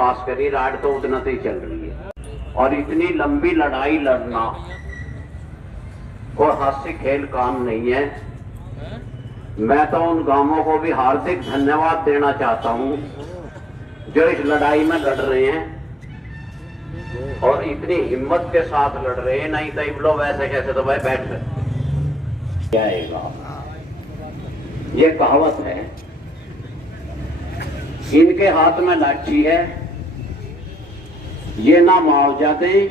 पास करी, राड तो उतना ही चल रही है। और इतनी लंबी लड़ाई लड़ना कोई हास्य खेल काम नहीं है। मैं तो उन गांवों को भी हार्दिक धन्यवाद देना चाहता हूं जो इस लड़ाई में लड़ रहे हैं और इतनी हिम्मत के साथ लड़ रहे हैं। नहीं तो इन लोग ऐसे कैसे तो भाई बैठ जाएगा। ये कहावत है, इनके हाथ में लाठी है, ये ना मुआवजा दें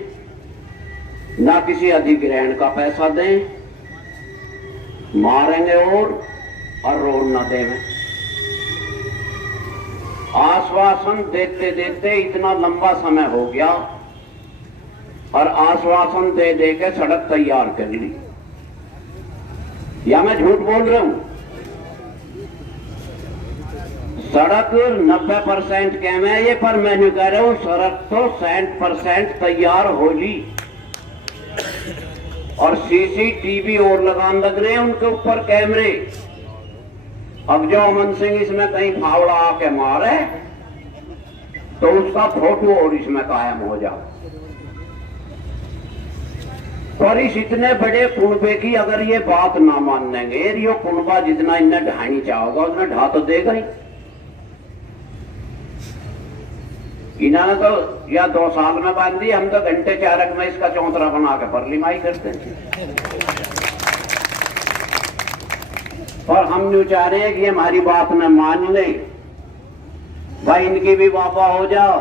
ना किसी अधिग्रहण का पैसा दें, मारेंगे और रोड न दें। आश्वासन देते देते इतना लंबा समय हो गया और आश्वासन दे दे के सड़क तैयार कर ली। या मैं झूठ बोल रहा हूं? सड़क 90% कैम है ये, पर मैं नहीं कह रहा हूं, सड़क तो 100% तैयार हो ली और सीसीटीवी और लगान लग रहे हैं उनके ऊपर कैमरे। अब जो अमन सिंह इसमें कहीं फावड़ा आके मारे तो उसका फोटो और इसमें कायम हो जाए। पर इस इतने बड़े कुनबे की अगर ये बात ना मानेंगे, ये कुनबा जितना इन्हें ढानी चाहोगा उतना ढा तो देगा ही। इन्होंने तो या 2 साल में बांध दी, हम तो घंटे 4 में इसका चौतरा बना के परलीमाई करते हैं। और हम यूं चाह रहे हैं कि हमारी बात न मान ले, भाई इनकी भी वापा हो जाओ।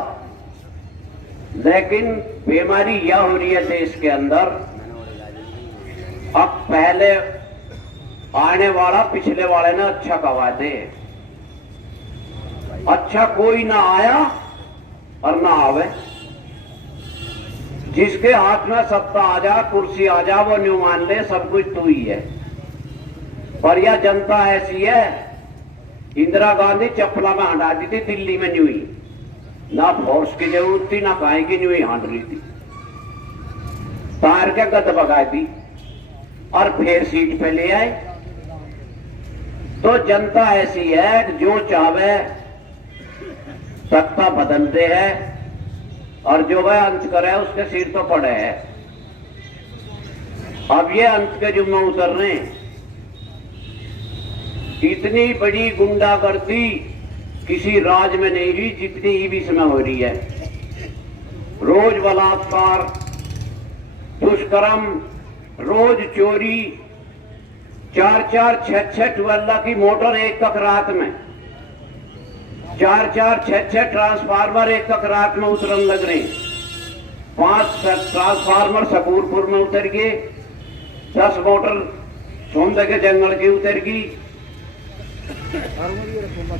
लेकिन बीमारी यह हो रही है देश के अंदर, अब पहले आने वाला पिछले वाले ने अच्छा कहा दे, अच्छा कोई ना आया और ना आवे। जिसके हाथ में सत्ता आ जा, कुर्सी आ जा, वो न्यू मान ले सब कुछ तू ही है। पर यह जनता ऐसी है, इंदिरा गांधी चप्पला में हटा दी थी, दिल्ली में न्यू ही ना फोर्स की जरूरत थी ना कहीं की, न्यू ही हांड रही थी, तार के गद भगा दी और फिर सीट पे ले आए। तो जनता ऐसी है कि जो चाहे सत्ता बदलते हैं और जो वह अंत करे उसके सिर तो पड़े है। अब ये अंत के जुम्मे उतर रहे हैं। इतनी बड़ी गुंडागर्दी किसी राज में नहीं हुई जितनी ईबीस में हो रही है। रोज बलात्कार, दुष्कर्म, रोज चोरी, 4-4, 6-6 ट्वेल्ला की मोटर एक तक रात में, 4-4, 6-6 ट्रांसफार्मर एक तक रात में उतरन लग रहे। 5 ट्रांसफार्मर सकूरपुर में उतर गए, 10 मोटर सोंदे के जंगल की उतर गई।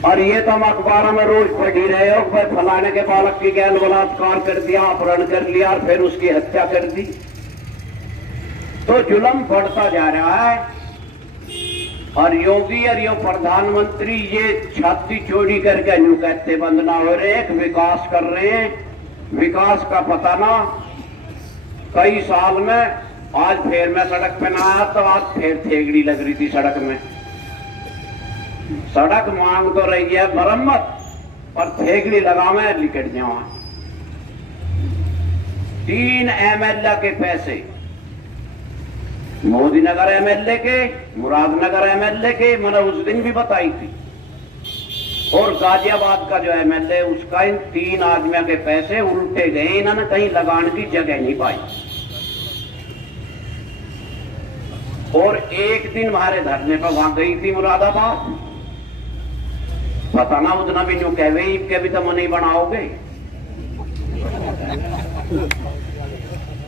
और ये तो हम अखबारों में रोज पढ़ ही रहे हो, भाई फलाने के बालक की गैल बलात्कार कर दिया, अपहरण कर लिया और फिर उसकी हत्या कर दी। तो जुल्म बढ़ता जा रहा है। और योगी और यो प्रधानमंत्री ये छाती चोरी करके न्यू कहते बंद ना हो रहे, एक विकास कर रहे हैं। विकास का पता ना कई साल में। आज फिर मैं सड़क पे ना आया तो आज फिर थेगड़ी लग रही थी सड़क में। सड़क मांग तो रही है मरम्मत और थेगड़ी लगा मैं लिकट जाऊं। 3 एमएलए के पैसे, मोदी नगर एमएलए के, मुरादनगर एमएलए के, मैंने उस दिन भी बताई थी, और गाजियाबाद का जो एमएलए उसका, इन 3 आदमियों के पैसे उल्टे गए। इन्होंने कहीं लगाने की जगह नहीं पाई। और एक दिन हमारे धरने पर वहां गई थी मुरादाबाद, पता ना उतना भी न्यू कहवे के भी तो नहीं बनाओगे।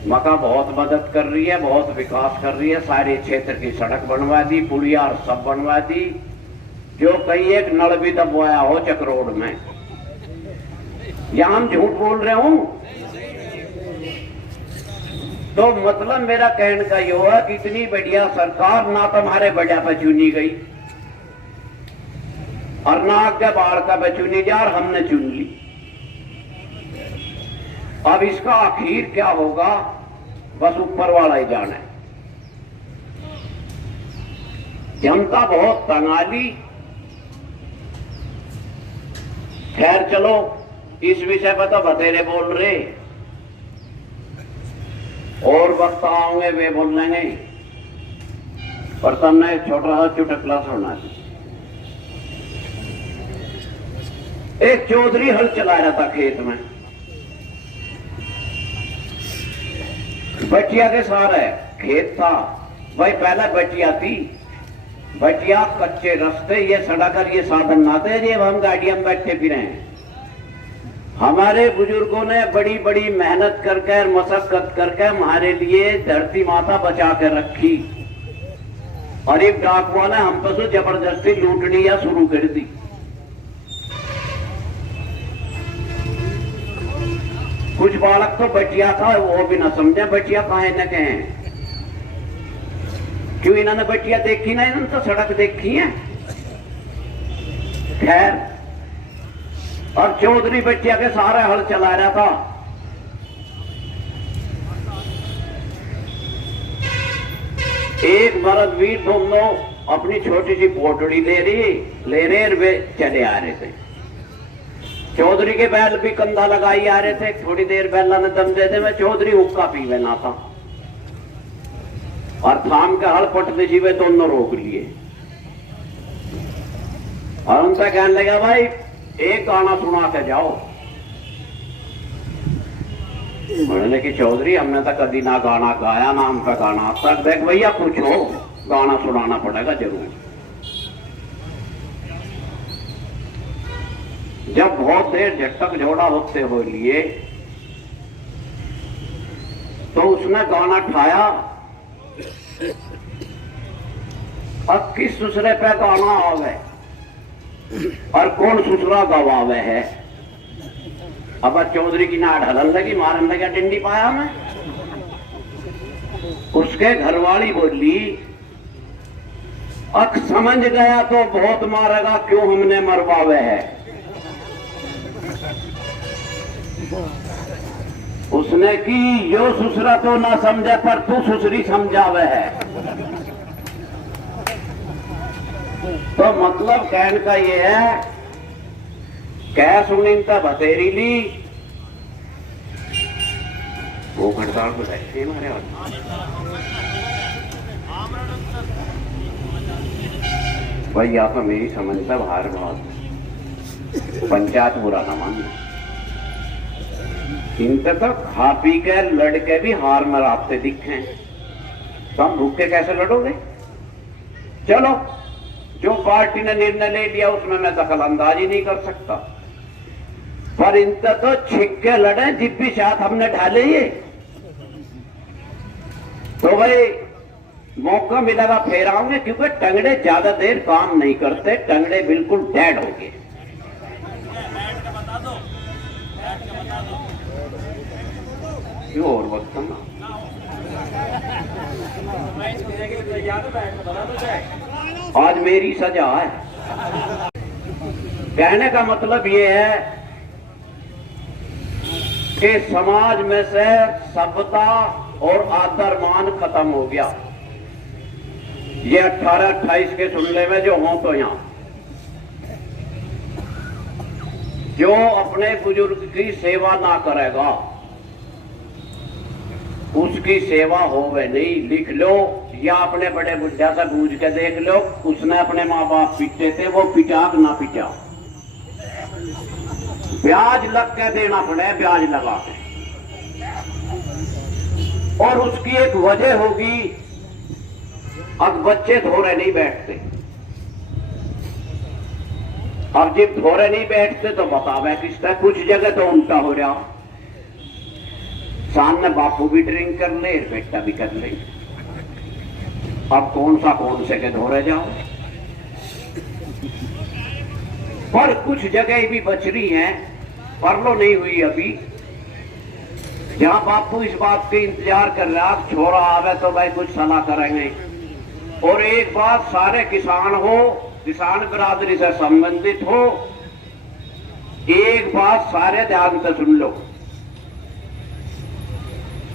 मका बहुत मदद कर रही है, बहुत विकास कर रही है, सारे क्षेत्र की सड़क बनवा दी, पुलिया और सब बनवा दी। जो कहीं एक नल भी दबवाया हो चक्रोड में। यहां हम झूठ बोल रहे हूं? तो मतलब मेरा कहने का ये हुआ कि इतनी बढ़िया सरकार ना तुम्हारे बढ़िया पे चुनी गई और ना आगे बाहर का पे चुनी जा, और हमने चुन ली। अब इसका आखिर क्या होगा बस ऊपर वाला ही जाने। जनता बहुत तंगाली। खैर चलो, इस विषय पर तो बतेरे बोल रहे, और वक्त आओगे वे बोल लेंगे, पर तुमने छोटा सा चुटकला सुना। एक चौधरी हल चला रहा था खेत में, बटिया के सारे खेत था भाई। पहले बटिया थी, बटिया कच्चे रास्ते, ये सड़क और ये साधन ना थे, ये हम गाड़ियां में बैठे फिरे हैं। हमारे बुजुर्गों ने बड़ी बड़ी मेहनत करके, मशक्कत करके हमारे लिए धरती माता बचा कर रखी, और एक डाकुआ ने हम पर जबरदस्ती लूटनी या शुरू कर दी। कुछ बालक तो बटिया था, वो भी ना समझे बटिया कहाँ न कहें। क्यों इन्होंने बटिया देखी ना, इन्होंने तो सड़क देखी है। खैर, और चौधरी बटिया के सारे हल चला रहा था। एक मर्द वीर दोनों अपनी छोटी सी पोटड़ी ले रहे वे चले आ रहे थे। चौधरी के बैल भी कंधा लगाई आ रहे थे। थोड़ी देर बैला ने दम दे दे, मैं चौधरी हुक्का पीवे ना था, और थाम के हल पटने जी वे दोनों रोक लिए, और उनसे कहने लगा भाई एक गाना सुना के जाओ। बोले कि चौधरी हमने तो कभी ना गाना गाया, ना हमका गाना आता। देख भैया कुछ हो, गाना सुनाना पड़ेगा जरूर। जब बहुत देर झटक झोड़ा होते हो लिए, तो उसने गाना ठाया, अब किस दूसरे पे गाना आ गए, और कौन सुसरा गवावे है। अब चौधरी की नाड़ हलन लगी, मारन लगा डिंडी पाया मैं। उसके घरवाली बोली, अख समझ गया तो बहुत मारेगा, क्यों हमने मरवावे है। उसने की यो सुसरा तो ना समझे, पर तू सुसरी समझावे है। तो मतलब कहने का ये है, कह सुनीता बतेरी ली वो खड़ताल को बैठे मारे। भाई या तो मेरी समझता बाहर बहुत पंचायत बुरा न मान, इनसे तो खा पी के लड़के भी हार मराते दिखे, तो हम भूख के कैसे लड़ोगे। चलो जो पार्टी ने निर्णय ले लिया उसमें मैं दखल अंदाजी नहीं कर सकता, पर इनसे तो छिक्के लड़े जिप भी साथ हमने ढाले ये। तो भाई मौका मिलेगा फेर आऊंगे, क्योंकि टंगड़े ज्यादा देर काम नहीं करते, टंगड़े बिल्कुल डेड हो गए। क्यों और वक्त ना आज मेरी सजा है। कहने का मतलब ये है कि समाज में से सभ्यता और आदर मान खत्म हो गया। ये 18-28 के सुनने में जो हों तो यहां जो अपने बुजुर्ग की सेवा ना करेगा उसकी सेवा होवे नहीं। लिख लो या अपने बड़े बुढ़ा से पूछ के देख लो, उसने अपने माँ बाप पीटे थे, वो पिटाक ना पिटा, ब्याज लग के देना पड़े, ब्याज लगा के। और उसकी एक वजह होगी, अब बच्चे थोड़े नहीं बैठते। अब जब थोड़े नहीं बैठते तो बतावे किसका। कुछ जगह तो उल्टा हो रहा, सामने बापू भी ड्रिंक कर ले, बेटा भी कर ले। अब कौन से के धोरे जाओ। पर कुछ जगह भी बच रही हैं, परलो नहीं हुई अभी, जहां बापू इस बात के इंतजार कर रहा छोरा आवे तो भाई कुछ सलाह करेंगे। और एक बात, सारे किसान हो, किसान बिरादरी से संबंधित हो, एक बात सारे ध्यान से सुन लो।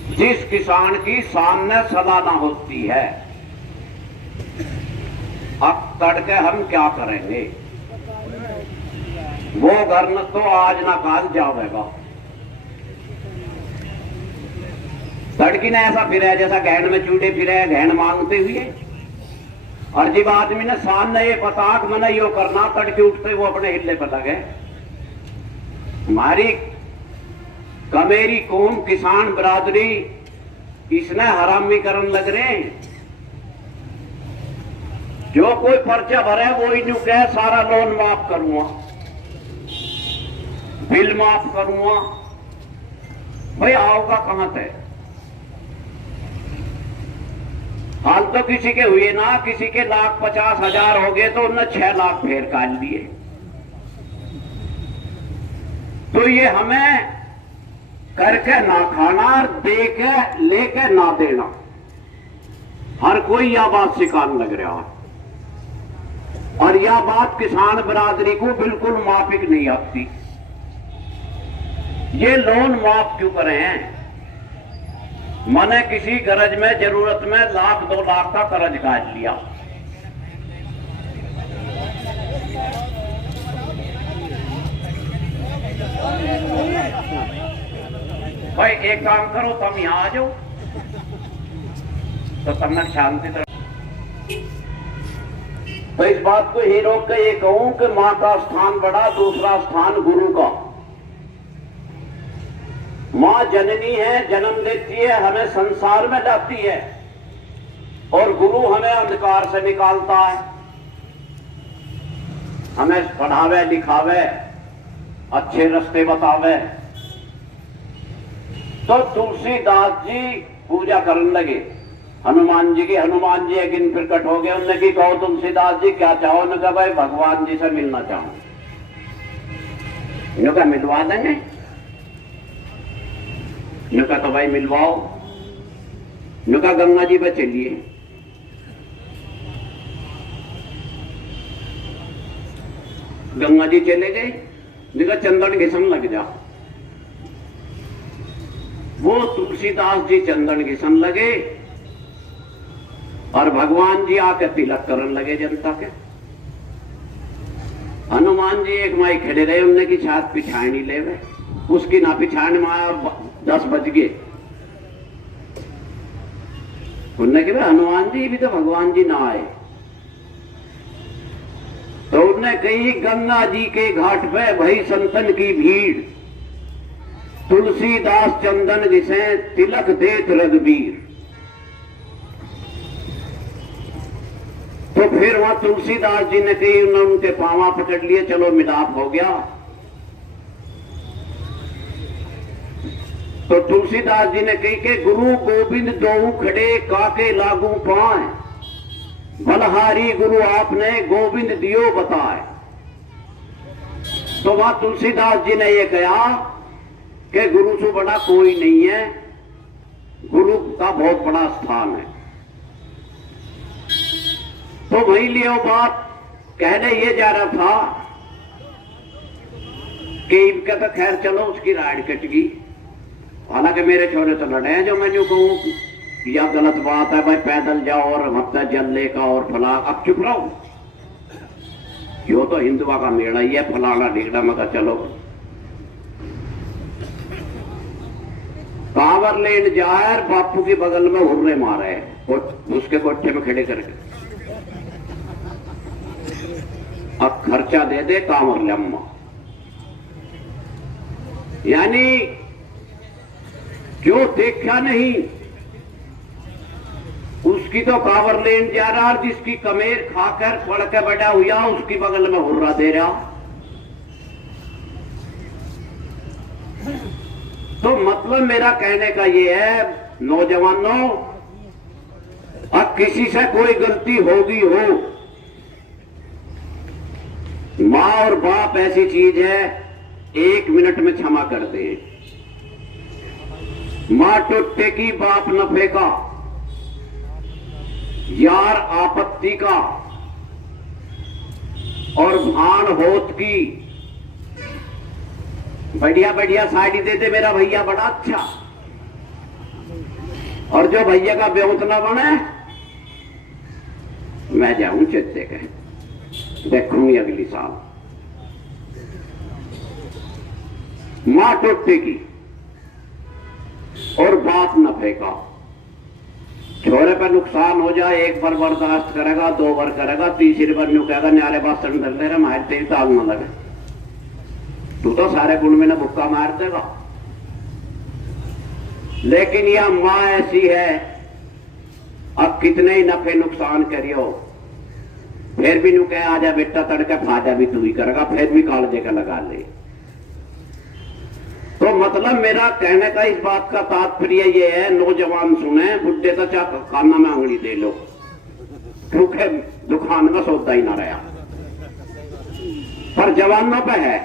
जिस किसान की सामने सालाना होती है, अब तड़के हम क्या करेंगे। वो घर न तो आज ना काल जावेगा। सड़की ने ऐसा फिर जैसा गहन में चूड़े फिरे गहन मांगते हुए। और जब आदमी ने शान ने ये पता कि मैंने यो करना, तड़के उठते वो अपने हिल्ले पर लगे। हमारी कमेरी कौम किसान बरादरी इसने हरामी करन लग रहे हैं। जो कोई पर्चा भरे वो ही न्यू कहे सारा लोन माफ करूंगा, बिल माफ करूंगा। भाई आओगा कहां से? हाल तो किसी के हुए ना, किसी के 1,50,000 हो गए तो उन्होंने 6 लाख फेर काट लिए। तो ये हमें करके ना खाना, दे के लेके ना देना, हर कोई यह बात सिखाने लग रहा है। और यह बात किसान बरादरी को बिल्कुल माफिक नहीं आती। ये लोन माफ क्यों करे हैं? मैंने किसी कर्ज में जरूरत में 1,00,000 2 लाख का कर्ज काट लिया। भाई एक काम करो, तुम यहां आ जाओ तो तब मैं शांति तरह। तो इस बात को ही रोक के ये कहूं कि मां का स्थान बड़ा, दूसरा स्थान गुरु का। मां जननी है, जन्म देती है, हमें संसार में लाती है, और गुरु हमें अंधकार से निकालता है, हमें पढ़ावे लिखावे, अच्छे रास्ते बतावे। तो तुलसीदास जी पूजा करने लगे हनुमान जी की। हनुमान जी एक दिन प्रकट हो गए, उनने की कहो तुलसीदास जी क्या चाहो? उन्होंने कहा भाई भगवान जी से मिलना चाहूं। इन्होंने कहा मिलवा देंगे। इन्होंने कहा तो भाई मिलवाओ। इन्होंने कहा गंगा जी पे चलिए। गंगा जी चले गए, देखा चंदन घिसन लग जा। वो तुलसीदास जी चंदन घिसन लगे और भगवान जी आके तिलक करने लगे जनता के। हनुमान जी एक माई खड़े रहे, उनने की छात पिछाई नहीं ले गए, उसकी ना पिछाने में 10 बज गए। उनने कहा हनुमान जी भी तो भगवान जी ना आए। तो उनने कही गंगा जी के घाट पे भई संतन की भीड़, तुलसीदास चंदन जिसे तिलक देत रघुबीर। तो फिर वहां तुलसीदास जी ने कही, उन्होंने उनके पांव पकड़ लिए, चलो मिलाप हो गया। तो तुलसीदास जी ने कही कि गुरु गोविंद दोऊ खड़े काके लागू पाए, बलहारी गुरु आपने गोविंद दियो बताए। तो वहां तुलसीदास जी ने यह कहा कि गुरु से बड़ा कोई नहीं है, गुरु का बहुत बड़ा स्थान है। तो वही लिए वो बात कहने ये जा रहा था कि इनका तो खैर चलो उसकी राइड कट गई। हालांकि मेरे छोरे तो लड़े हैं, जो मैं यूं कहूं यह गलत बात है भाई, पैदल जाओ और हफ्ता जल लेगा और फला। अब चुप रहो, यो तो हिंदुआ का मेला ही है, फलाना ढीकड़ा। मगर चलो कांवर लेन जाए, बापू के बगल में हुर्रे मारे उसके कोठे में खड़े करके, अब खर्चा दे दे कांवर लम्मा। यानी जो देखा नहीं उसकी तो कांवर लेन जा रहा, और जिसकी कमेर खाकर पड़ के बैठा हुआ उसकी बगल में हुर्रा दे रहा। तो मतलब मेरा कहने का ये है नौजवानों, अब किसी से कोई गलती होगी हो, मां और बाप ऐसी चीज है 1 मिनट में क्षमा कर दे। मां टुट्टे की बाप नफे का, यार आपत्ति का, और भान होत की। बढ़िया बढ़िया साड़ी दे दे मेरा भैया बड़ा अच्छा, और जो भैया का बेउत ना बने मैं जाऊं चित्ते के देखूंगी अगली साल। मां टूटेगी और बाप न फेंका। छोरे पर नुकसान हो जाए, एक बार बर्दाश्त करेगा, 2 बार करेगा, तीसरी बार न्यू कहेगा न्यारे बासन धर ले रहा मार तेरी ताल न लगे, तू तो सारे गुण में न भुक्का मार देगा। लेकिन यह मां ऐसी है, अब कितने ही नफे नुकसान करियो फिर भी न्यू कहे आजा बेटा तड़के फाजा भी तू ही करेगा, फिर भी कालजे का लगा ले। तो मतलब मेरा कहने का इस बात का तात्पर्य ये है, नौजवान सुने, बुढ़े तो चाह काना में अंगड़ी दे लो, क्योंकि दुकान का सौदा ही ना रहा, पर जवानों पे है।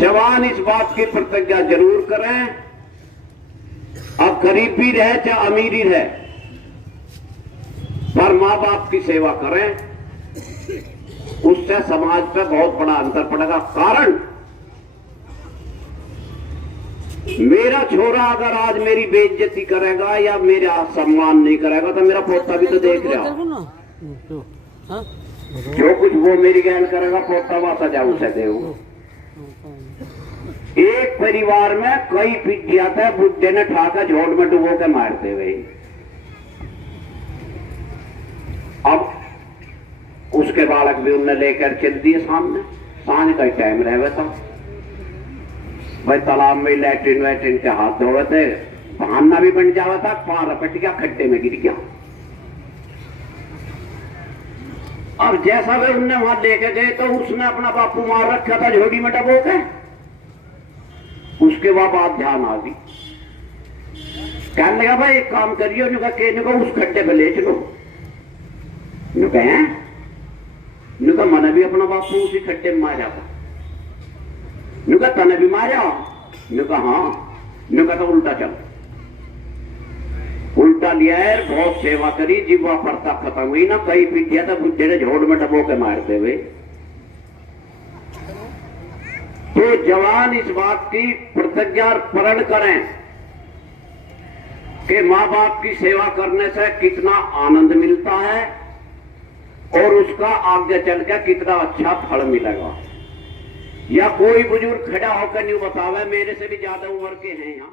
जवान इस बात की प्रतिज्ञा जरूर करें, अब गरीबी रहे चाहे अमीरी रहे, पर मां बाप की सेवा करें, उससे समाज पे बहुत बड़ा अंतर पड़ेगा। कारण मेरा छोरा अगर आज मेरी बेइज्जती करेगा या मेरा सम्मान नहीं करेगा तो मेरा पोता भी तो देख रहा, जो कुछ वो मेरी गैल करेगा पोता वासा जाऊ से दे। एक परिवार में कई पीढ़ियां थे, बुढ़े ने ठाका झोड़ में डुबो के मारते हुए, अब उसके बालक भी उनने लेकर चल दिए सामने। सांझ का टाइम रहे था भाई, तालाब में लैट्रिन वैट्रिन के हाथ धोए थे, बहाना भी बन जावा था, पार रपट गया, खड्डे में गिर गया। और जैसा वे उनने वहां लेके गए तो उसने अपना बापू मार रखा था झोड़ी में डबो के। उसके बाद ध्यान आ गई, कहने लगा भाई एक काम करियो, उस खड्डे पे ले चलो। कहे मैंने भी अपना बापू उसी खड्डे में मारा था, तने भी मारा, हाँ, तो उल्टा चल, उल्टा लिया है, बहुत सेवा करी, जीवा पड़ता खत्म हुई ना, कई पीढ़ियां तो बुढ़े ने झोड़ में डबो के मारते हुए। तो जवान इस बात की प्रतिज्ञा प्रण करें कि मां बाप की सेवा करने से कितना आनंद मिलता है और उसका आगे चलकर कितना अच्छा फल मिलेगा। या कोई बुजुर्ग खड़ा होकर नहीं बतावे, मेरे से भी ज्यादा उम्र के हैं यहाँ,